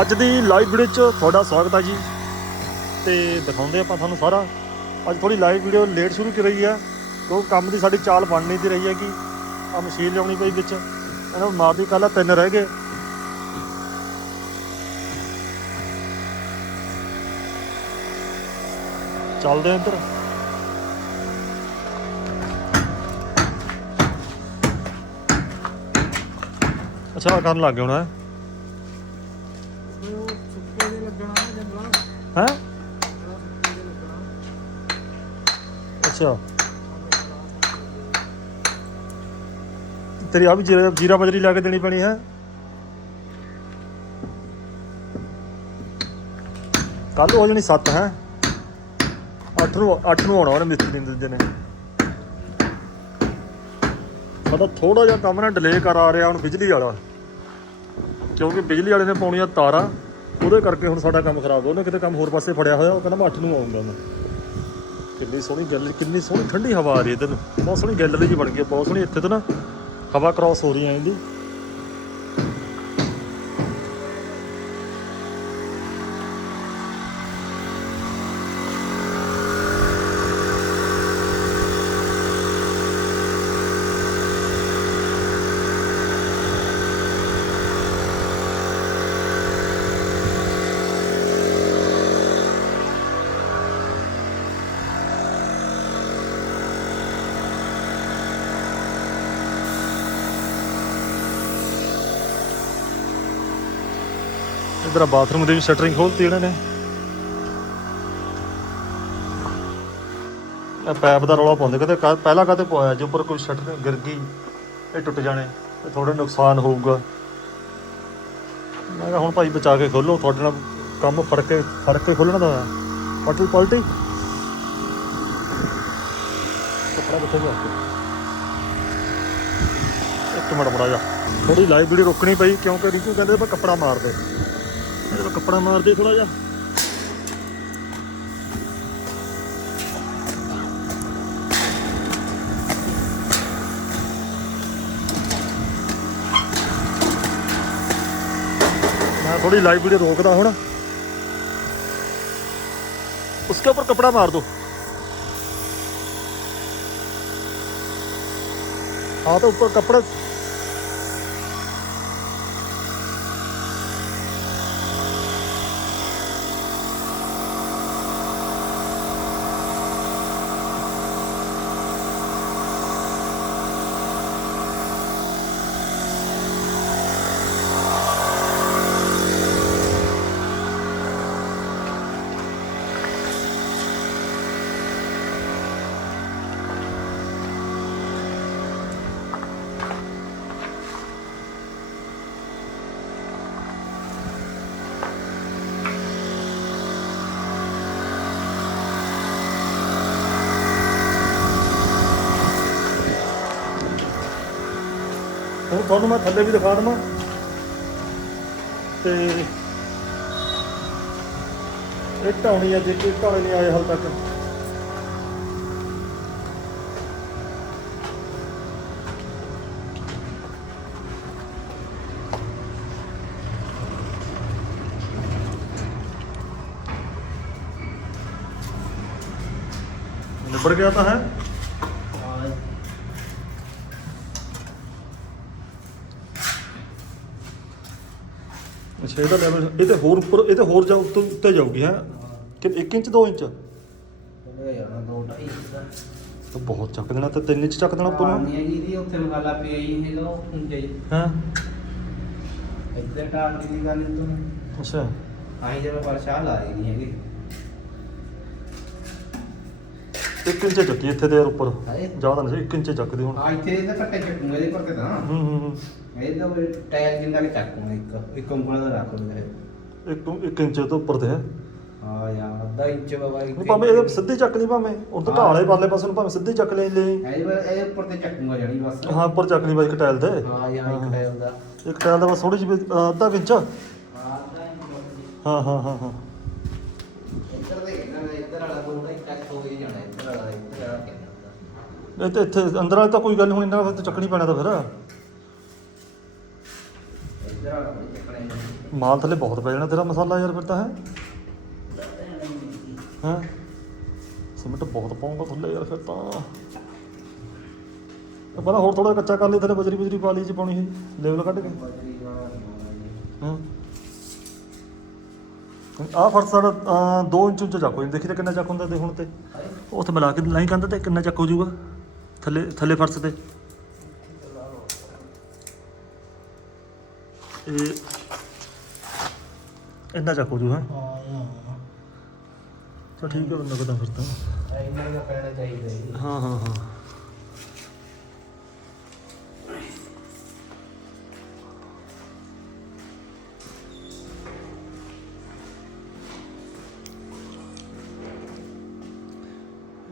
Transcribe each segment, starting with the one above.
ਅੱਜ ਦੀ live video 'ਚ ਤੁਹਾਡਾ ਸਵਾਗਤ ਹੈ ਜੀ। ਤੇ ਦਿਖਾਉਂਦੇ ਆਪਾਂ ਤੁਹਾਨੂੰ ਸਾਰਾ। ਅੱਜ ਥੋੜੀ ਲਾਈਵ ਵੀਡੀਓ ਲੇਟ ਸ਼ੁਰੂ ਕਰ ਰਹੀ ਹੈ ਕਿਉਂਕਿ ਕੰਮ ਦੀ ਸਾਡੀ ਚਾਲ ਬਣ ਨਹੀਂ ਦੀ ਰਹੀ ਹੈਗੀ ਆ ਮਸ਼ੀਨ ਲਿਆਉਣੀ ਪਈ ਵਿੱਚ। ਇਹਨਾਂ ਮਾਰਦੀ ਕੱਲ੍ਹ ਆ ਤਿੰਨ ਰਹਿ ਗਏ। ਚੱਲਦੇ ਆ ਇੱਧਰ। ਅੱਛਾ ਕਰਨ ਲੱਗ ਗਿਆ ਹੋਣਾ। ਹੈ ਅੱਛਾ। ਤੇਰੀ ਆ ਵੀ ਜੀਰਾ ਜੀਰਾ ਬਜਰੀ ਲਾ ਕੇ ਦੇਣੀ ਪੈਣੀ ਹੈ। ਕੱਲ ਹੋ ਜਾਣੀ 7 ਹੈ। 8 ਨੂੰ 8 ਨੂੰ ਆਉਣਾ ਉਹਨੇ ਮਿਸਤਰੀ ਨੇ ਦੂਜੇ ਨੇ। ਸਾਡਾ ਥੋੜਾ ਜਿਹਾ ਕੰਮ ਨਾ ਡਿਲੇ ਕਰ ਆ ਰਿਹਾ ਹੁਣ ਬਿਜਲੀ ਵਾਲਾ। ਕਿਉਂਕਿ ਬਿਜਲੀ ਵਾਲੇ ਨੇ ਪਾਉਣੀਆਂ ਤਾਰਾਂ, ਉਹਦੇ ਕਰਕੇ ਹੁਣ ਸਾਡਾ ਕੰਮ ਖਰਾਬ। ਹੋ ਉਹਨੇ ਕਿਤੇ ਕੰਮ ਹੋਰ ਪਾਸੇ ਫੜਿਆ ਹੋਇਆ, ਉਹ ਕਹਿੰਦਾ ਮੈਂ 8 ਨੂੰ ਆਉਂਗਾ ਮੈਂ। ਕਿੰਨੀ ਸੋਹਣੀ ਗੱਲ ਕਿੰਨੀ ਸੋਹਣੀ ਠੰਡੀ ਹਵਾ ਆ ਰਹੀ ਹੈ ਨੂੰ। ਬਹੁਤ ਸੋਹਣੀ ਗੈਲਰੀ ਜੀ ਬਣ ਗਈ ਬਹੁਤ ਸੋਹਣੀ ਇੱਥੇ ਤੋਂ ਨਾ ਹਵਾ ਕ੍ਰਾਸ ਹੋ ਰਹੀ ਹੈ ਇਹਦੀ ਇਧਰ ਬਾਥਰੂਮ ਦੀ ਵੀ ਸ਼ਟਰਿੰਗ ਖੋਲਤੀ ਇਹਨਾਂ ਨੇ। ਇਹ ਪੈਪ ਦਾ ਰੌਲਾ ਪਾਉਂਦੇ ਕਹਿੰਦੇ ਕਾ- ਪਹਿਲਾਂ ਕਾਤੇ ਪਵਾਇਆ ਜੇ ਉੱਪਰ ਕੋਈ ਸ਼ਟਰ ਗਿਰ ਗਈ, ਇਹ ਟੁੱਟ ਜਾਣੇ, ਤੇ ਥੋੜਾ ਨੁਕਸਾਨ ਹੋਊਗਾ। ਮੈਂ ਕਿਹਾ ਹੁਣ ਭਾਈ ਬਚਾ ਕੇ ਖੋਲੋ, ਤੁਹਾਡੇ ਨਾਲ ਕੰਮ ਫੜ ਕੇ ਫੜ ਕੇ ਖੋਲਣਾ ਦਾ ਪਲਟੀ ਪਲਟੀ। ਕੱਪੜਾ ਕਿੱਥੇ ਗਿਆ? ਇੱਕ ਮਿੰਟ ਬੜਾ ਜਾ। ਥੋੜੀ ਲਾਈਵ ਵੀਡੀਓ ਰੋਕਣੀ ਪਈ, ਕਿਉਂਕਿ ਰਿੰਕੂ ਕਹਿੰਦੇ ਮੈਂ ਕੱਪੜਾ ਮਾਰਦੇ ਕੱਪੜਾ ਮਾਰ ਦੇ ਥੋੜਾ ਜਿਹਾ मैं थोड़ी लाइव वीडियो रोकदा हूं उसके ऊपर कपड़ा मार दो हाँ तो ऊपर कपड़ा ਤੁਹਾਨੂੰ ਮੈਂ ਥੱਲੇ ਵੀ ਦਿਖਾ ਦਵਾਂ। ਤੇ ਇਹ ਢਾਉਣੀ ਆ, ਜੇ ਕੋਈ ਢਾਉਣੇ ਨਹੀਂ ਆਏ ਹਾਲ ਤੱਕ। ਨਿਬੜ ਗਿਆ ਤਾਂ ਹੈ ਅੱਛਾ ਇਹਦਾ ਲੈਵਲ ਇਹ ਤੇ ਹੋਰ ਉੱਪਰ ਇਹ ਤੇ ਹੋਰ ਜਾ ਉੱਤੇ ਉੱਤੇ ਜਾਊਗੀ ਹੈ? ਕਿ 1 ਇੰਚ 2 ਇੰਚ? ਉਹਨੇ ਯਾਰ ਦੋ ਢਾਈ ਦਾ। ਤਾਂ ਬਹੁਤ ਚੱਕ ਦੇਣਾ ਤੇ 3 ਇੰਚ ਚੱਕ ਦੇਣਾ ਉੱਪਰ ਨੂੰ। ਨਹੀਂ ਹੈਗੀ ਦੀ ਉੱਥੇ ਮਗਾਲਾ ਪਿਆ ਹੀ ਹੈ ਲੋ ਹੁੰਦੇ ਹਾਂ। ਇੱਧਰ ਟਾਲ ਦੀ ਗੱਲ ਤੂੰ। ਅੱਛਾ। ਆਹੀ ਜਦੋਂ ਪਰਸ਼ਾ ਲਾ ਰਹੀ ਨਹੀਂ ਹੈਗੀ। 1 ਇੰਚ ਚੱਕੀ ਇੱਥੇ ਤੇ ਯਾਰ ਉੱਪਰ। ਹਾਏ। ਜ਼ਿਆਦਾ ਨਹੀਂ 1 ਇੰਚ ਚੱਕਦੀ ਹੁਣ। ਆ ਇੱਥੇ ਇਹਦਾ ਕੱਟੇ ਚੱਕੂਗਾ ਇਹਦੇ ਪਰ ਤੇ ਹੂੰ ਹੂੰ ਹੂੰ। ਇਹ ਟਾਇਰ ਜਿੰਦਾ ਕੇ ਚੱਕੂਗਾ ਇੱਕ ਇੱਕ ਉਂਗਲ ਦਾ ਰੱਖ ਲਓ ਇਹ ਇੱਕ ਇੱਕ ਇੰਚ ਤੋਂ ਉੱਪਰ ਤੇ ਹੈ। ਹਾਂ ਯਾਰ ਅੱਧਾ ਇੰਚ ਬਾਬਾ ਇੱਕ ਨਹੀਂ ਭਾਵੇਂ ਇਹ ਸਿੱਧੀ ਚੱਕ ਨਹੀਂ ਭਾਵੇਂ ਉਹ ਤਾਂ ਢਾਲੇ ਪਰਲੇ ਪਾਸੇ ਨੂੰ ਭਾਵੇਂ ਸਿੱਧੀ ਚੱਕ ਲੈ ਲੈ ਇਹ ਇਹ ਉੱਪਰ ਤੇ ਚੱਕੂਗਾ ਜਣੀ ਬਸ। ਹਾਂ ਉੱਪਰ ਚੱਕ ਲਈ ਬਾਈ ਇੱਕ ਟਾਇਲ ਤੇ। ਹਾਂ ਯਾਰ ਇੱਕ ਟਾਇਰ ਦਾ। ਇੱਕ ਟਾਇਲ ਦਾ ਬਸ ਥੋੜੀ ਜਿਹੀ ਅਹ, ਅੱਧਾ ਕੁ ਇੰਚ। ਹਾਂ ਹਾਂ ਹਾਂ ਹਾਂ ਹਾਂ ਇੱਧਰ ਦੇ ਇਹਨਾਂ ਦਾ ਇੱਧਰ ਵਾਲਾ ਥੋੜਾ ਹੀ ਟੱਚ ਹੋ ਹੀ ਜਾਣਾ ਇੱਧਰ ਵਾਲਾ ਇੱਧਰ ਵਾਲਾ ਕਿੰਨਾ ਇਹ ਤੇ ਇੱਥੇ ਅੰਦਰ ਵਾਲੇ ਤਾਂ ਕੋਈ ਗੱਲ ਨਹੀਂ ਹੁਣ ਇਹਨਾਂ ਦਾ ਤਾਂ ਚੱਕਣੀ ਪੈਣਾ ਤਾਂ ਫਿਰ। ਮਾਲ ਥੱਲੇ ਬਹੁਤ ਪੈ ਜਾਣਾ ਤੇਰਾ ਮਸਾਲਾ ਯਾਰ ਫਿਰ ਤਾਂ, ਹੈ? ਹਾਂ? ਸਿਮਟ ਬਹੁਤ ਪਾਉਂਗਾ ਥੱਲੇ ਯਾਰ ਫਿਰ ਤਾਂ। ਇਹ ਪਤਾ ਹੋਰ ਥੋੜਾ ਕੱਚਾ ਕਰ ਲਈ ਥੱਲੇ ਬਜਰੀ ਬਜਰੀ ਪਾ ਲਈ ਚ ਪਾਉਣੀ ਸੀ। ਲੈਵਲ ਕੱਢ ਕੇ। ਹਾਂ, ਆਹ ਫਰਸ ਸਾਡਾ 2 ਇੰਚ ਉੱਚਾ ਚੱਕ ਹੋ ਜਾਂਦਾ ਦੇਖੀ ਤਾਂ ਕਿੰਨਾ ਚੱਕ ਹੁੰਦਾ ਤੇ ਹੁਣ ਤੇ। ਉੱਥੇ ਮਿਲਾ ਕੇ ਲਾਈ ਕੰਧ ਤੇ ਕਿੰਨਾ ਚੱਕ ਹੋ ਜਾਊਗਾ? ਥੱਲੇ ਥੱਲੇ ਫਰਸ ਤੇ। ਇਹ ਇੰਨਾ ਚੱਕ ਹੋ ਜੂ, ਹਾਂ? ਤਾਂ ਠੀਕ ਹੈ, ਬੰਦਾ ਕਦਾਂ ਫਿਰ ਤਾਂ ਹਾਂ ਦਾ ਪੈਣਾ ਚਾਹੀਦਾ ਜੀ ਹਾਂ ਹਾਂ ਹਾਂ।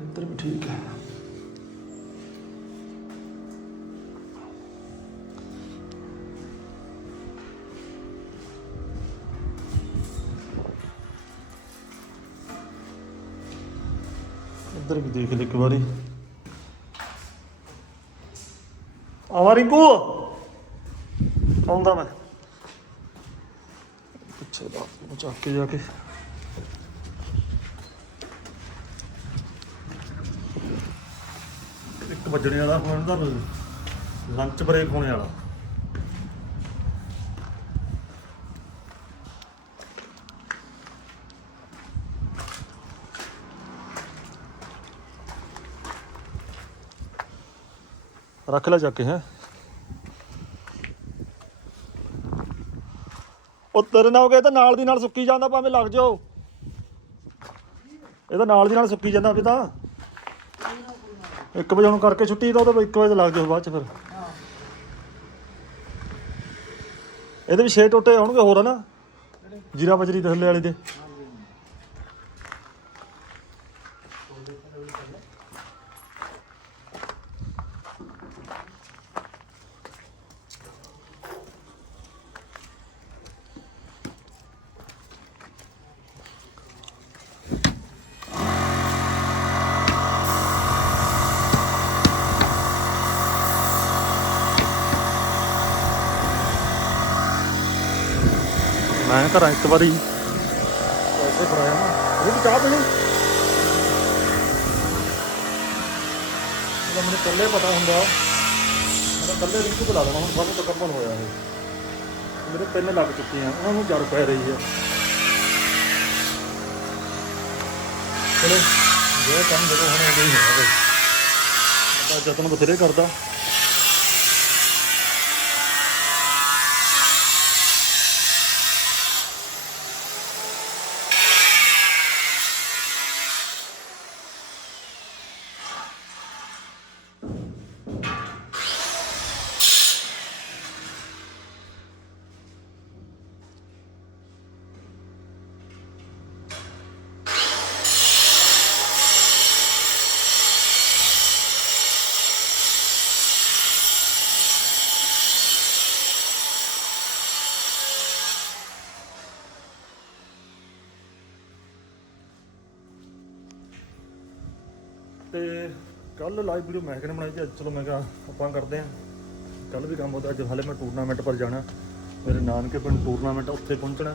ਇੱਧਰ ਵੀ ਠੀਕ ਹੈ। ਦੇਖ ਲੈ ਇੱਕ ਵਾਰੀ। ਆਵਾ ਰਿੰਕੂ। ਆਉਂਦਾ ਮੈਂ। ਪਿੱਛੇ ਦਾ ਚੱਕ ਕੇ ਜਾ ਕੇ। ਇੱਕ ਵੱਜਣੇ ਵਾਲਾ ਹੁਣ ਤਾਂ ਲੰਚ ਬ੍ਰੇਕ ਹੋਣੇ ਵਾਲਾ। ਰੱਖ ਲੈ ਚੱਕ ਕੇ, ਹੈ। ਉਹ ਤੇਰੇ ਨਾਲ ਹੋ ਗਿਆ ਤਾਂ ਨਾਲ ਦੀ ਨਾਲ ਸੁੱਕੀ ਜਾਂਦਾ, ਭਾਵੇਂ ਲੱਗ ਜਾਓ। ਇਹ ਤਾਂ ਨਾਲ ਦੀ ਨਾਲ ਸੁੱਕੀ ਜਾਂਦਾ ਵੀ ਤਾਂ 1 ਵਜੇ ਹੁਣ ਕਰਕੇ ਛੁੱਟੀ ਤਾਂ ਉਹਦੇ 1 ਵਜੇ ਲੱਗ ਜਾਓ ਬਾਅਦ ਚ ਫਿਰ। ਇਹਦੇ ਵੀ 6 ਟੋਟੇ ਹੋਣਗੇ ਹੋਰ ਹਨਾ ਜੀਰਾ ਬਜਰੀ ਦੇ ਥੱਲੇ ਵਾਲੀ ਦੇ। ਮੈਂ ਘਰਾਂ ਇੱਕ ਵਾਰੀ। ਪੈਸੇ ਫੜਾਇਆ ਨਾ। ਇਹ ਚਾਹ ਪੀਣੀ? ਜਦੋਂ ਮੈਨੂੰ ਕੱਲੇ ਪਤਾ ਹੁੰਦਾ। ਮੈਂ ਕੱਲੇ ਰਿੰਕੂ ਬੁਲਾ ਦੇਣਾ ਹੁਣ ਸਾਨੂੰ ਤਕੱਬਲ ਹੋਇਆ ਇਹ। ਮੇਰੇ ਤਿੰਨ ਲੱਗ ਚੁੱਕੇ ਆ, ਉਹਨਾਂ ਨੂੰ ਜੜ ਪੈ ਰਹੀ ਹੈ ਚਲੋ, ਜੇ ਕੰਮ ਜਦੋਂ ਹੁਣ ਹੋ ਗਈ ਹੈ ਤਾਂ ਜਤਨ ਬਥੇਰੇ ਕਰਦਾ। ਤੇ ਕੱਲ ਲਾਈਵ ਵੀਡੀਓ ਮੈਂ ਕਿਹਨੇ ਬਣਾਈ ਸੀ ਅੱਜ ਚਲੋ ਮੈਂ ਕਿਹਾ ਆਪਾਂ ਕਰਦੇ ਆਂ ਕੱਲ ਵੀ ਕੰਮ ਹੁੰਦਾ ਅੱਜ ਹਾਲੇ ਮੈਂ ਟੂਰਨਾਮੈਂਟ ਪਰ ਜਾਣਾ। ਮੇਰੇ ਨਾਨਕੇ ਪਿੰਡ ਟੂਰਨਾਮੈਂਟ ਉੱਥੇ ਪਹੁੰਚਣਾ।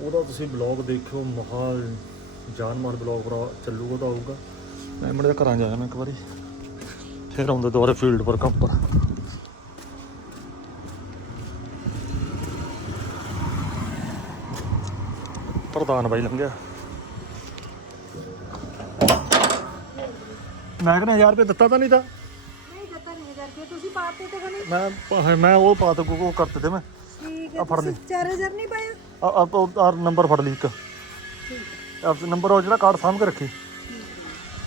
ਉਹਦਾ ਤੁਸੀਂ ਬਲੌਗ ਦੇਖਿਓ ਮਹਾਲ ਜਾਨਮਾਰ ਬਲੌਗ ਪਰ ਚੱਲੂਗਾ ਤਾਂ ਆਊਗਾ। ਮੈਂ ਮੜੇ ਘਰਾਂ ਜਾਇਆ ਮੈਂ ਇੱਕ ਵਾਰੀ। ਫਿਰ ਆਉਂਦਾ ਦੁਬਾਰਾ ਫੀਲਡ ਪਰ ਕੰਮ ਪਰ ਪ੍ਰਧਾਨ ਬਾਈ ਲੰਘਿਆ। ਮੈਂ ਕਹਿੰਦਾ 1000 ਰੁਪਏ ਦਿੱਤਾ ਤਾਂ ਨਹੀਂ ਤਾਂ। ਨਹੀਂ ਦਿੱਤਾ ਨਹੀਂ ਹਜ਼ਾਰ ਰੁਪਏ ਤੁਸੀਂ ਪਾਤੇ ਤੇ ਕਨੇ ਮੈਂ ਪ- ਮੈਂ ਉਹ ਪਾ ਤਾ ਉਹ ਕਰ ਦਿੱਤੇ ਮੈਂ। ਠੀਕ ਆ ਫੜ ਲਈ। 4000 ਨਹੀਂ ਪਾਇਆ? ਆ ਆ ਨੰਬਰ ਫੜ ਲਈ ਇੱਕ। ਆ ਨੰਬਰ ਉਹ ਜਿਹੜਾ ਕਾਰਡ ਸਾਂਭ ਕੇ ਰੱਖੀ।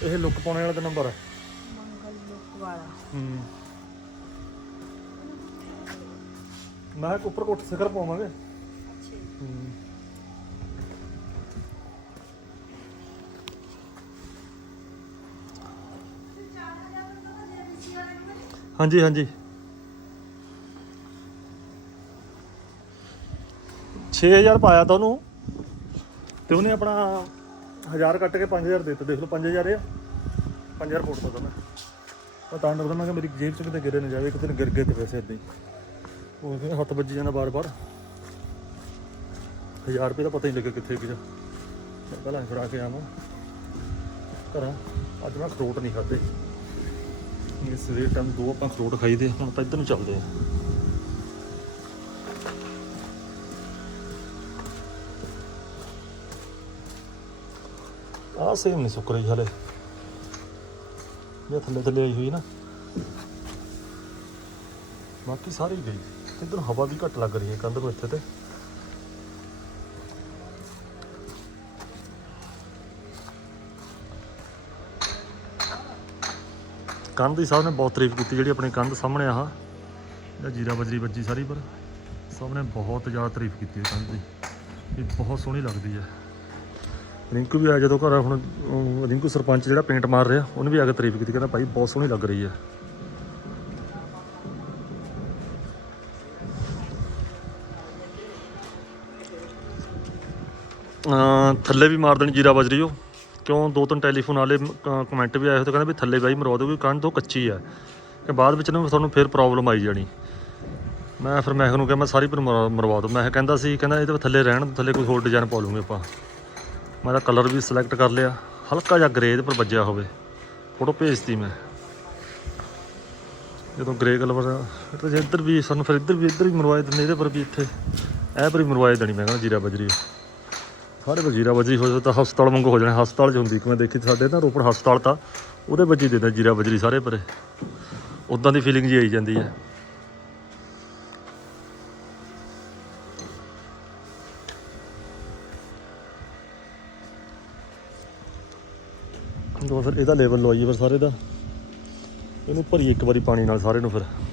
ਇਹ ਲੁੱਕ ਪਾਉਣੇ ਵਾਲਾ ਤੇ ਨੰਬਰ ਹੈ। ਮੰਗਲ ਲੁੱਕ ਵਾਲਾ। ਹੂੰ। ਮੈਂ ਕਿਹਾ ਉੱਪਰ ਕੋਠ ਸਿਖਰ ਪਾਵਾਂਗੇ। ਅੱਛਾ ਹੂੰ। ਹਾਂਜੀ ਹਾਂਜੀ। 6000 ਪਾਇਆ ਤਾਂ ਉਹਨੂੰ। ਤੇ ਉਹਨੇ ਆਪਣਾ 1000 ਕੱਟ ਕੇ 5000 ਦੇ ਦਿੱਤਾ। ਦੇਖ ਲਓ 5000 ਆ। 5000 ਫੋਟ ਤੋਂ ਮੈਂ। ਮੈਂ ਤਾਂ ਡਰਦਾ ਮੈਂ ਕਿ ਮੇਰੀ ਜੇਬ ਚ ਕਿਤੇ ਗਿਰੇ ਨਾ ਜਾਵੇ ਕਿਤੇ ਗਿਰ ਗਏ ਤੇ ਪੈਸੇ ਏਦਾਂ ਹੀ। ਉਹ ਕਹਿੰਦੇ ਹੱਥ ਵੱਜੀ ਜਾਂਦਾ ਬਾਰ-ਬਾਰ। 1000 ਰੁਪਏ ਦਾ ਪਤਾ ਹੀ ਨਹੀਂ ਲੱਗਿਆ ਕਿੱਥੇ ਗਿਆ। ਮੈਂ ਪਹਿਲਾਂ ਫੜਾ ਕੇ ਆਵਾਂ। ਘਰਾਂ। ਅੱਜ ਮੈਂ ਖਰੋਟ ਨਹੀਂ ਖਾਦੇ ਇਹ ਸਵੇਰ ਟਾਈਮ ਦੋ ਆਪਾਂ ਖਰੋਟ ਖਾਈਦੇ ਹੁਣ ਤਾਂ ਇੱਧਰ ਨੂੰ ਚੱਲਦੇ ਆ ਆਹ ਸੇਮ ਨਹੀਂ ਸੁੱਕ ਰਹੀ ਹਲੇ ਇਹ ਥੱਲੇ ਥੱਲੇ ਆਈ ਹੋਈ ਨਾ। ਬਾਕੀ ਸਾਰੀ ਗਈ ਇੱਧਰ ਹਵਾ ਵੀ ਘੱਟ ਲੱਗ ਰਹੀ ਹੈ ਕੰਧ ਨੂੰ ਇੱਥੇ ਤੇ। ਕੰਧ ਦੀ ਸਭ ਨੇ ਬਹੁਤ ਤਾਰੀਫ ਕੀਤੀ ਜਿਹੜੀ ਆਪਣੀ ਕੰਧ ਸਾਹਮਣੇ ਆਹ। ਜਿਹੜਾ ਜੀਰਾ ਬਜਰੀ ਵੱਜੀ ਸਾਰੀ ਪਰ ਸਭ ਨੇ ਬਹੁਤ ਜ਼ਿਆਦਾ ਤਾਰੀਫ ਕੀਤੀ ਹੈ ਕੰਧ ਦੀ। ਇਹ ਬਹੁਤ ਸੋਹਣੀ ਲੱਗਦੀ ਹੈ ਰਿੰਕੂ ਵੀ ਆ ਜਦੋਂ ਘਰ ਹੁਣ ਰਿੰਕੂ ਸਰਪੰਚ ਜਿਹੜਾ ਪੇਂਟ ਮਾਰ ਰਿਹਾ, ਉਹਨੇ ਵੀ ਆ ਕੇ ਤਾਰੀਫ ਕੀਤੀ, ਕਹਿੰਦਾ ਭਾਈ ਬਹੁਤ ਸੋਹਣੀ ਲੱਗ ਰਹੀ ਹੈ ਥੱਲੇ ਵੀ ਮਾਰ ਦੇਣੀ ਜੀਰਾ ਬਜਰੀ ਉਹ। ਕਿਉਂ ਦੋ ਤਿੰਨ ਟੈਲੀਫੋਨ ਵਾਲੇ ਕਮੈਂਟ ਵੀ ਆਏ ਹੋਏ ਤੇ ਕਹਿੰਦੇ ਵੀ ਥੱਲੇ ਬਾਈ ਮਰਵਾ ਦਿਓ ਕੰਧ ਤੋਂ ਕੱਚੀ ਹੈ ਕਿ ਬਾਅਦ ਵਿੱਚ ਨਾ ਤੁਹਾਨੂੰ ਫਿਰ ਪ੍ਰੋਬਲਮ ਆਈ ਜਾਣੀ। ਮੈਂ ਫਿਰ ਮੈਂ ਨੂੰ ਕਿਹਾ, ਮੈਂ ਸਾਰੀ ਪਰ ਮਰਵਾ ਮਰਵਾ ਮੈਂ ਕਹਿੰਦਾ ਸੀ, ਕਹਿੰਦਾ ਇਹਦੇ ਥੱਲੇ ਰਹਿਣ ਥੱਲੇ ਕੋਈ ਹੋਰ ਡਿਜ਼ਾਈਨ ਪਾ ਲੂੰਗੇ ਆਪਾਂ। ਮੈਂ ਤਾਂ ਕਲਰ ਵੀ ਸਿਲੈਕਟ ਕਰ ਲਿਆ। ਹਲਕਾ ਜਿਹਾ ਗ੍ਰੇ ਇਹਦੇ ਪਰ ਵੱਜਿਆ ਹੋਵੇ। ਫੋਟੋ ਭੇਜਤੀ ਮੈਂ। ਜਦੋਂ ਗ੍ਰੇ ਕਲਰ ਤੇ ਜੇ ਇੱਧਰ ਵੀ ਸਾਨੂੰ ਫਿਰ ਇੱਧਰ ਵੀ ਇੱਧਰ ਵੀ ਮਰਵਾਏ ਦਿੰਦੇ, ਇਹਦੇ ਪਰ ਵੀ ਇੱਥੇ। ਇਹ ਪਰ ਵੀ ਮਰਵਾਏ ਦੇਣੀ, ਮੈਂ ਕਹਿੰਦਾ ਜੀਰਾ ਬਜਰੀ। ਸਾਡੇ ਕੋਲ ਜੀਰਾ ਬਜਰੀ ਹੋ ਜਾਵੇ ਤਾਂ ਹਸਪਤਾਲ ਵਾਂਗੂ ਹੋ ਜਾਣਾ। ਹਸਪਤਾਲ 'ਚ ਹੁੰਦੀ ਕਿ ਮੈਂ ਦੇਖੀ ਸਾਡੇ ਨਾ ਰੋਪੜ ਹਸਪਤਾਲ ਤਾਂ ਉਹਦੇ ਵਿੱਚ ਹੀ ਦਿੰਦਾ ਜੀਰਾ ਬਜਰੀ ਸਾਰੇ ਪਰੇ। ਉਦਾਂ ਦੀ ਫੀਲਿੰਗ ਜੀ ਆਈ ਜਾਂਦੀ ਹੈ। ਦੋ ਫਿਰ ਇਹਦਾ ਲੈਵਲ ਲਵਾਈਏ ਫਿਰ ਸਾਰੇ ਦਾ। ਇਹਨੂੰ ਭਰੀਏ ਇੱਕ ਵਾਰੀ ਪਾਣੀ ਨਾਲ ਸਾਰੇ ਨੂੰ ਫਿਰ।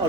ਆ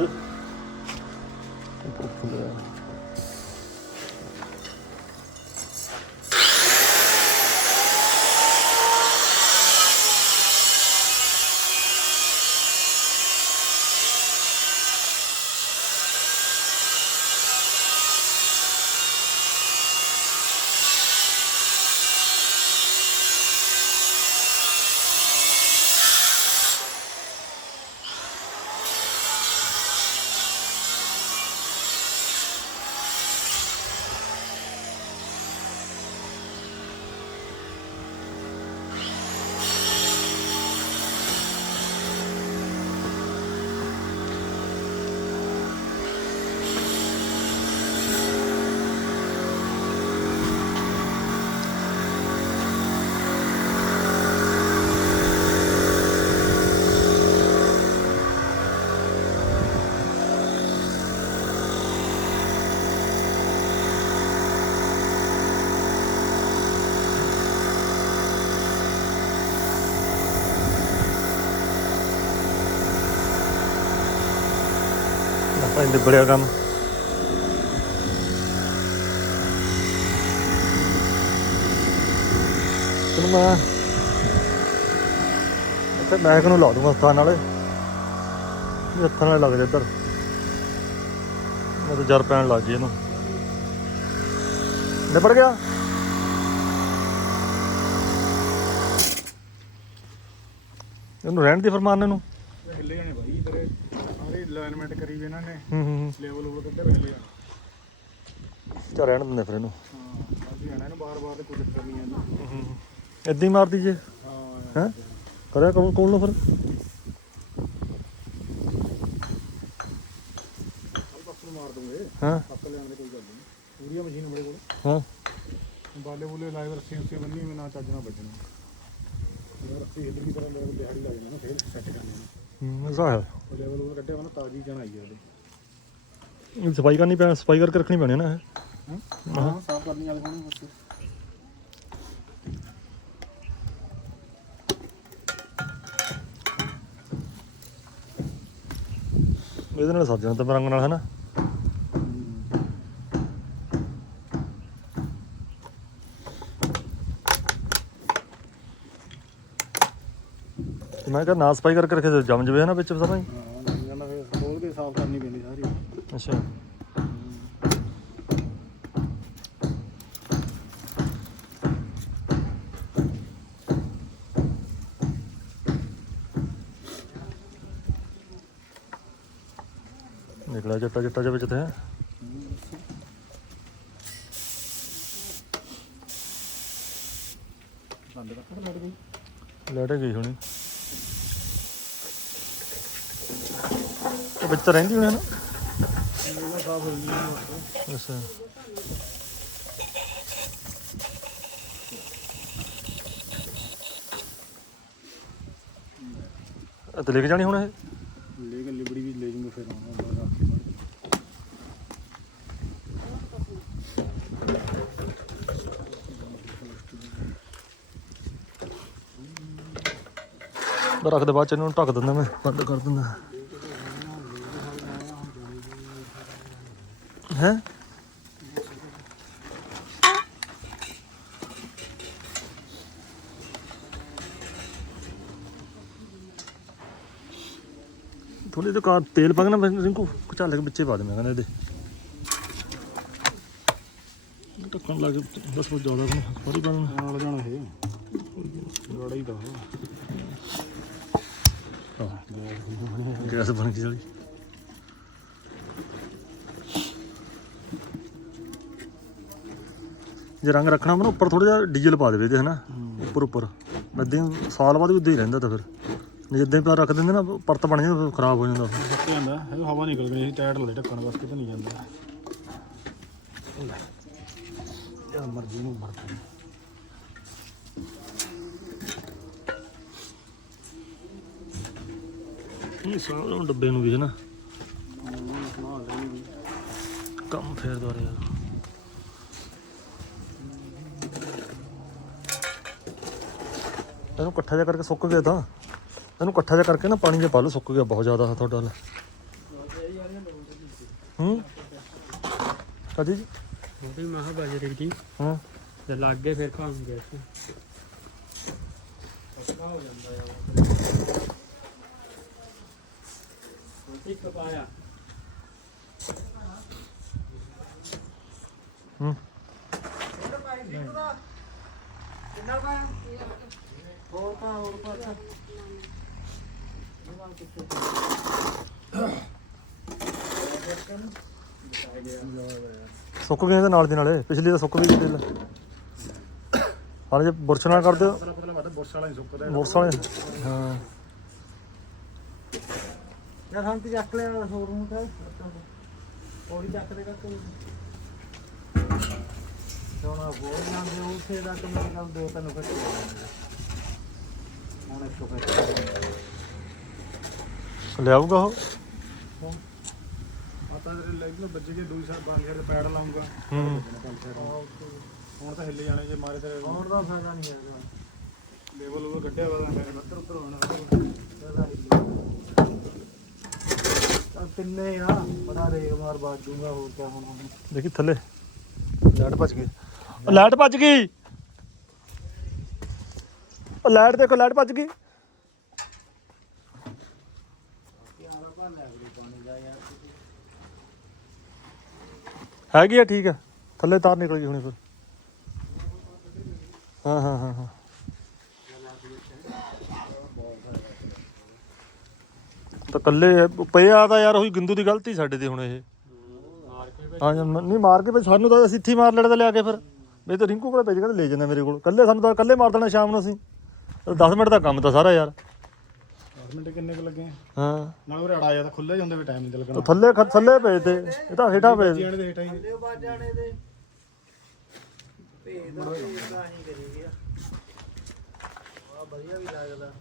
ਆਪਾਂ ਇੰਦੇ ਬੜਿਆ ਕੰਮ। ਤੈਨੂੰ ਮੈਂ ਇੱਥੇ ਮੈਕ ਨੂੰ ਲਾ ਦੂੰਗਾ ਹੱਥਾਂ ਨਾਲੇ ਇਹ ਹੱਥਾਂ ਨਾਲ ਲੱਗ ਜਾ ਇੱਧਰ। ਮੈਂ ਤਾਂ ਜਰ ਪੈਣ ਲੱਗ ਜੀ ਇਹਨੂੰ। ਨਿਬੜ ਗਿਆ। ਇਹਨੂੰ ਰਹਿਣ ਦੀ ਫਰਮਾਨ ਇਹਨੂੰ ਹਿੱਲੇ ਜਾਣੇ ਭਾਈ ਤੇਰੇ ਸਾਰੇ ਅਲਾਈਨਮੈਂਟ ਕਰੀ ਵੀ ਇਹਨਾਂ ਨੇ ਹੂੰ ਹੂੰ ਹੂੰ। ਲੈਵਲ ਉਹ ਕਿੱਧਰ ਹਿੱਲੇ ਜਾਣਾ ਚਾ ਰਹਿਣ ਦਿੰਦੇ ਫਿਰ ਇਹਨੂੰ। ਹਾਂ ਅਸੀਂ ਜਾਣਾ ਇਹਨੂੰ ਬਾਰ-ਬਾਰ ਤੇ ਕੋਈ ਦਿੱਕਤ ਨਹੀਂ ਆਉਂਦੀ ਏਦਾਂ ਹੀ ਮਾਰਦੀ ਜੇ। ਹਾਂ। ਹੈ? ਕਰਿਆ ਕੋਲ ਕੋਲ ਨੂੰ ਫਿਰ। ਮਾਰ ਦੂੰਗੇ। ਹਾਂ। ਪੱਕ ਲੈਣ ਦੀ ਕੋਈ ਗੱਲ ਨਹੀਂ। ਪੂਰੀਆਂ ਮਸ਼ੀਨ ਮੇਰੇ ਕੋਲ। ਹਾਂ। ਬਾਲੇ ਬੁਲੇ ਲਾਈਵ ਰੱਸੀਆਂ ਉੱਤੇ ਬੰਨੀ ਮੈਂ ਨਾ ਚੱਜ ਨਾਲ ਵੱਜਣਾ। ਯਾਰ ਰੱਸੀ ਇਧਰ ਦੀ ਤਰ੍ਹਾਂ ਮੇਰੇ ਕੋਲ ਦਿਹਾੜੀ ਲੱਗ ਜਾਣਾ ਫੇਰ ਸੈੱਟ ਕਰਨੇ ਨੂੰ ਮਜ਼ਾ ਹੈ ਉਹ ਲੈਵਲ ਉਹ ਕੱਢਿਆ ਵਾ ਨਾ ਤਾਜ਼ੀ ਜਣ ਆਈ ਆ ਉਹਦੇ ਇਹ ਸਫ਼ਾਈ ਕਰਨੀ ਪੈਣੀ ਸਫ਼ਾਈ ਕਰਕੇ ਰੱਖਣੀ ਪੈਣੀ ਨਾ ਇਹ। ਹਾਂ ਹਾਂ ਸਾਫ਼ ਕਰਨੀ ਵਾਲੇ ਕੋਲ ਬਸ। ਇਹਦੇ ਨਾਲ ਸੱਜ ਜਾਂਦਾ ਤਾਂ ਰੰਗ ਨਾਲ ਹੈ ਮੈਂ ਕਿਹਾ ਨਾ ਸਫ਼ਾਈ ਕਰਕੇ ਰੱਖੇ ਜੰਮ ਜਵੇ ਨਾ ਵਿੱਚ ਸਾਰਾ ਹੀ। ਕਹਿੰਦਾ ਫਿਰ ਖੋਲ ਕੇ ਸਾਫ਼ ਕਰਨੀ ਪੈਂਦੀ ਸਾਰੀ। ਅੱਛਾ। ਨਿਕਲਿਆ ਜੱਟਾ ਜੱਟਾ ਜਿਹਾ ਵਿੱਚ ਤੇ ਬੰਦ ਲੜ ਗਈ ਹੋਣੀ। ਵਿੱਚ ਤਾਂ ਰਹਿੰਦੀ ਹੋਣੀ ਹੈ ਨਾ। ਅੱਛਾ। ਲੈ ਕੇ ਜਾਣੀ ਹੁਣ ਇਹ? ਲੈ ਕੇ ਲਿਬੜੀ ਵੀ ਲੈ ਜੂਗੇ ਫਿਰ ਆਉਣਾ ਬਾਅਦ ਰੱਖ ਕੇ ਬਸ ਰੱਖ ਦੇ ਬਾਅਦ ਚ ਇਹਨੂੰ ਢੱਕ ਦਿੰਦਾ ਮੈਂ ਬੰਦ ਕਰ ਦਿੰਦਾ। ਹੈ। ਥੋੜੀ ਜਿਹਾ ਕਾ- ਤੇਲ ਪਾ ਕੇ ਨਾ ਮੈਂ ਰਿੰਕੂ ਕੇ ਵਿੱਚੇ ਪਾ ਦੇ ਮੈਂ ਕਹਿੰਦਾ ਇਹਦੇ। ਢੱਕਣ ਲੱਗ ਬਸ ਬਹੁਤ ਜ਼ਿਆਦਾ ਬਣ ਥੋੜੀ ਬਣ ਨਾਲ ਜਾਣਾ ਹੀ ਦਾ ਗੈਸ ਬਣ ਗਈ ਸਾਲੀ। ਜੇ ਰੰਗ ਰੱਖਣਾ ਮਨ ਉੱਪਰ ਥੋੜਾ ਜਿਹਾ ਡੀਜ਼ਲ ਪਾ ਦੇਵੇ ਤੇ ਹਨਾ? ਉੱਪਰ ਉੱਪਰ। ਇਦਾਂ ਸਾਲ ਬਾਅਦ ਵੀ ਉਦਾਂ ਹੀ ਰਹਿੰਦਾ ਤਾਂ ਫਿਰ। ਜੇ ਜਿੱਦਾਂ ਪਾ ਰੱਖ ਦਿੰਦੇ ਨਾ, ਪਰਤ ਬਣ ਜਾਂਦਾ ਫਿਰ ਖਰਾਬ ਹੋ ਜਾਂਦਾ। ਸੱਤ ਜਾਂਦਾ, ਇਹ ਹਵਾ ਨਿਕਲ ਗਈ ਸੀ ਟਾਇਰ ਲੈ ਢੱਕਣ ਬਸ ਕਿਤੇ ਨਹੀਂ ਜਾਂਦਾ। ਯਾ ਮਰਜ਼ੀ ਨੂੰ ਮਰਦਾ ਇਹ ਸਾਰੇ ਡੱਬੇ ਨੂੰ ਵੀ, ਹਨਾ? ਕੰਮ ਫੇਰ ਦੁਆਰੇ ਯਾਰ ਇਹਨੂੰ ਇਕੱਠਾ ਜਿਹਾ ਕਰਕੇ ਸੁੱਕ ਗਿਆ ਤਾਂ। ਇਹਨੂੰ ਇਕੱਠਾ ਜਿਹਾ ਕਰਕੇ ਨਾ ਪਾਣੀ ਜਿਹਾ ਪਾ ਲਓ ਸੁੱਕ ਗਿਆ ਬਹੁਤ ਜ਼ਿਆਦਾ ਤੁਹਾਡਾ ਹੂੰ? ਕਾਜੀ ਜੀ? ਉਹਦੀ ਮਹਾ ਬਾਜਰੇ ਦੀ ਹਾਂ। ਤੇ ਲੱਗ ਗਏ ਫਿਰ ਖਾਉਂਗੇ ਇੱਕ ਪਾਇਆ। ਹੂੰ। ਸੁੱਕ ਗਏ ਇਹਦੇ ਨਾਲ ਦੇ ਨਾਲੇ ਪਿਛਲੀ ਤਾਂ ਸੁੱਕ ਵੀ ਗਈ ਦਿਲ। ਹਾਲੇ ਜੇ ਬੁਰਸ਼ ਨਾਲ ਹੋ ਪਤਲਾ ਪਤਲਾ ਵੱਧ ਬੁਰਸ਼ ਵਾਲਾ ਹੀ ਸੁੱਕਦਾ ਮੋਟਰ ਵਾਲੇ ਹਾਂ। ਯਾਰ ਹਮ ਤੇ ਚੱਕ ਲਿਆ ਸ਼ੋਰੂਮ ਤੇ। ਪੌੜੀ ਚੱਕ ਦੇ ਕੱਕ ਸੋਨਾ ਬੋਲ ਜਾਂਦੇ ਉੱਥੇ ਤੱਕ ਮੇਰੇ ਨਾਲ ਦੋ ਤਿੰਨ ਫੱਟ ਹੁਣ ਇੱਕ ਫੱਟ ਲਿਆਊਗਾ ਉਹ? ਲੈਗ ਨੂੰ ਵੱਜ ਕੇ ਦੂਜੀ ਸਾਈਡ ਬੰਦ ਕਰਕੇ ਪੈੜ ਲਾਉਂਗਾ। ਹੂੰ। ਹੁਣ ਤਾਂ ਹਿੱਲ ਜਾਣੇ ਜੇ ਮਾਰੇ ਤੇਰੇ ਹੋਰ ਦਾ ਫਾਇਦਾ ਨਹੀਂ ਹੈਗਾ। ਲੈਵਲ ਉਹ ਕੱਢਿਆ ਵਾ ਤਾਂ ਮੇਰੇ ਉੱਤਰ ਉੱਤਰ ਹੋਣਾ। ਚੱਲ ਤਿੰਨੇ ਆ ਬੜਾ ਰੇਗ ਮਾਰ ਬਾਜ ਦੂੰਗਾ ਹੋਰ ਕਿਆ ਹੁਣ ਦੇਖੀ ਥੱਲੇ। ਲਾਈਟ ਭੱਜ ਗਈ। ਉਹ ਲਾਈਟ ਭੱਜ ਗਈ। ਉਹ ਲਾਈਟ ਦੇਖੋ ਲਾਈਟ ਭੱਜ ਗਈ। ਹੈਗੀ ਆ, ਠੀਕ ਆ। ਥੱਲੇ ਤਾਰ ਨਿਕਲ ਗਈ ਹੁਣੇ ਫਿਰ। ਹਾਂ ਹਾਂ ਹਾਂ ਹਾਂ। ਤਾਂ ਕੱਲੇ ਪਏ ਆ ਤਾਂ ਯਾਰ, ਉਹੀ ਗਿੰਦੂ ਦੀ ਗਲਤੀ ਸਾਡੇ ਤੇ ਹੁਣ ਇਹ। ਹਾਂ ਨਹੀਂ ਮਾਰ ਕੇ ਭਾਈ ਸਾਨੂੰ ਤਾਂ ਅਸੀਂ ਇੱਥੇ ਮਾਰ ਲੈਣਾ ਲਿਆ ਕੇ ਫਿਰ। ਮੇਰੇ ਤਾਂ ਰਿੰਕੂ ਕੋਲ ਭੇਜ ਕੇ ਲੈ ਜਾਂਦਾ ਮੇਰੇ ਕੋਲ। ਕੱਲੇ ਸਾਨੂੰ ਤਾਂ ਕੱਲੇ ਮਾਰ ਦੇਣਾ ਸ਼ਾਮ ਨੂੰ ਅਸੀਂ। 10 ਮਿੰਟ ਦਾ ਕੰਮ ਤਾਂ ਸਾਰਾ ਯਾਰ। ਮਿੰਟ ਕਿੰਨੇ ਕੁ ਲੱਗੇ ਹਾਂ। ਨਾਲ ਉਹ ਅੜਾ ਜਾ ਤਾਂ ਖੁੱਲੇ ਜਾਂਦੇ ਵੀ ਟਾਈਮ ਨਹੀਂ ਉਹ ਲੱਗਣਾ ਥੱਲੇ ਖ- ਥੱਲੇ ਪਏ ਤੇ ਇਹ ਤਾਂ ਹੇਠਾਂ ਪਏ। ਸੀ। ਜਾਣੇ ਦੇ ਹੇਠਾਂ ਹੀ। ਲਿਓ ਬਾਜ ਜਾਣੇ ਦੇ। ਭੇਦ ਦਾ ਭੇਦ ਦਾ ਹੀ ਕਰੀ ਗਿਆ ਆ ਵਧੀਆ ਵੀ ਲੱਗਦਾ।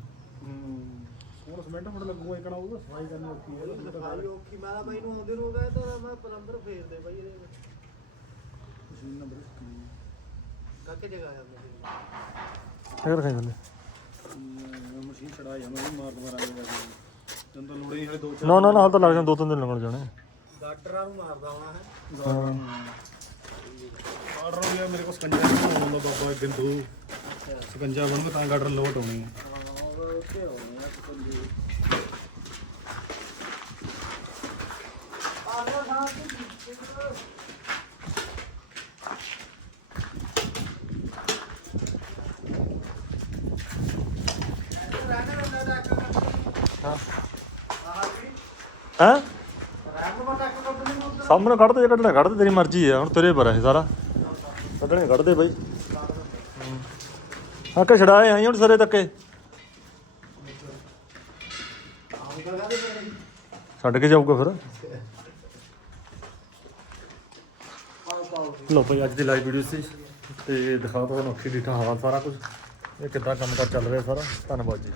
ਹੁਣ ਸਿਮੈਂਟ ਫੁੱਟ ਲੱਗੂਗਾ ਇਕਣਾ ਉਹ ਸਫ਼ਾਈ ਕਰਨੀ ਔਖੀ ਹੈ ਸਫ਼ਾਈ ਔਖੀ। ਮੈਂ ਤਾਂ ਬਾਈ ਨੂੰ ਆਉਂਦੇ ਨੂੰ ਗਏ ਤਾਂ ਮੈਂ ਪਲੰਬਰ ਫੇਰ ਦੇ ਬਾਈ ਇਹਦੇ ਮਸ਼ੀਨ ਨੰਬਰ ਕੱਕ ਜਗ੍ਹਾ ਆ ਮੇਰੇ ਇਹ ਰੱਖਾਈ ਥੱਲੇ? ਮਸ਼ੀਨ ਛੜਾ ਜਾਂਦਾ ਉਹ ਮਾਰ ਦਵਾਰਾਂ ਦੇ ਵਜੇ ਤੈਨੂੰ ਤਾਂ ਲੋੜੇ ਹਲੇ ਦੋ ਨਾ ਨਾ ਨਾ ਹਾਲ ਤਾਂ ਲੱਗ ਜਾਣ ਦੋ ਤਿੰਨ ਦਿਨ ਲੱਗਣ ਜਾਣੇ। ਗਾਟਰਾਂ ਨੂੰ ਮਾਰਦਾ ਹੋਣਾ ਹੈ। ਹਾਂ। ਆਰਡਰ ਹੋ ਗਿਆ ਮੇਰੇ ਕੋਲ ਸਕੰਜਾ ਨਹੀਂ ਆਉਂਦਾ ਬਾਬਾ ਬਿੰਦੂ ਸਕੰਜਾ ਬਣੂਗਾ ਤਾਂ ਗਾਡਰ ਲੋਟ ਹੋਣੀ ਹੈ। ਹਾਂ ਉਹ ਉੱਤੇ ਹੈ? ਸਾਹਮਣੇ ਕੱਢਦੇ ਕੱਢਣਾ ਕੱਢਦੇ ਤੇਰੀ ਮਰਜ਼ੀ ਆ, ਹੁਣ ਤੇਰੇ ਪਰ ਆ ਸਾਰਾ। ਕੱਢਣੇ ਕੱਢਦੇ ਬਾਈ। ਹਾਂ, ਕਿ ਛੜਾਏ ਆਈ ਹੁਣ ਸਾਰੇ ਤੱਕੇ ਛੱਡ ਕੇ ਜਾਊਗਾ ਫਿਰ। ਲੋ ਭਾਈ ਅੱਜ ਦੀ ਲਾਈਵ ਵੀਡੀਓ ਸੀ ਤੇ ਦਿਖਾ ਤੁਹਾਨੂੰ ਅੱਖੀ ਡਿਠਾ ਹਾਲ ਸਾਰਾ ਕੁਝ ਇਹ ਕਿੱਦਾਂ ਕੰਮ ਕਰ ਚੱਲ ਰਿਹਾ ਸਾਰਾ? ਧੰਨਵਾਦ ਜੀ।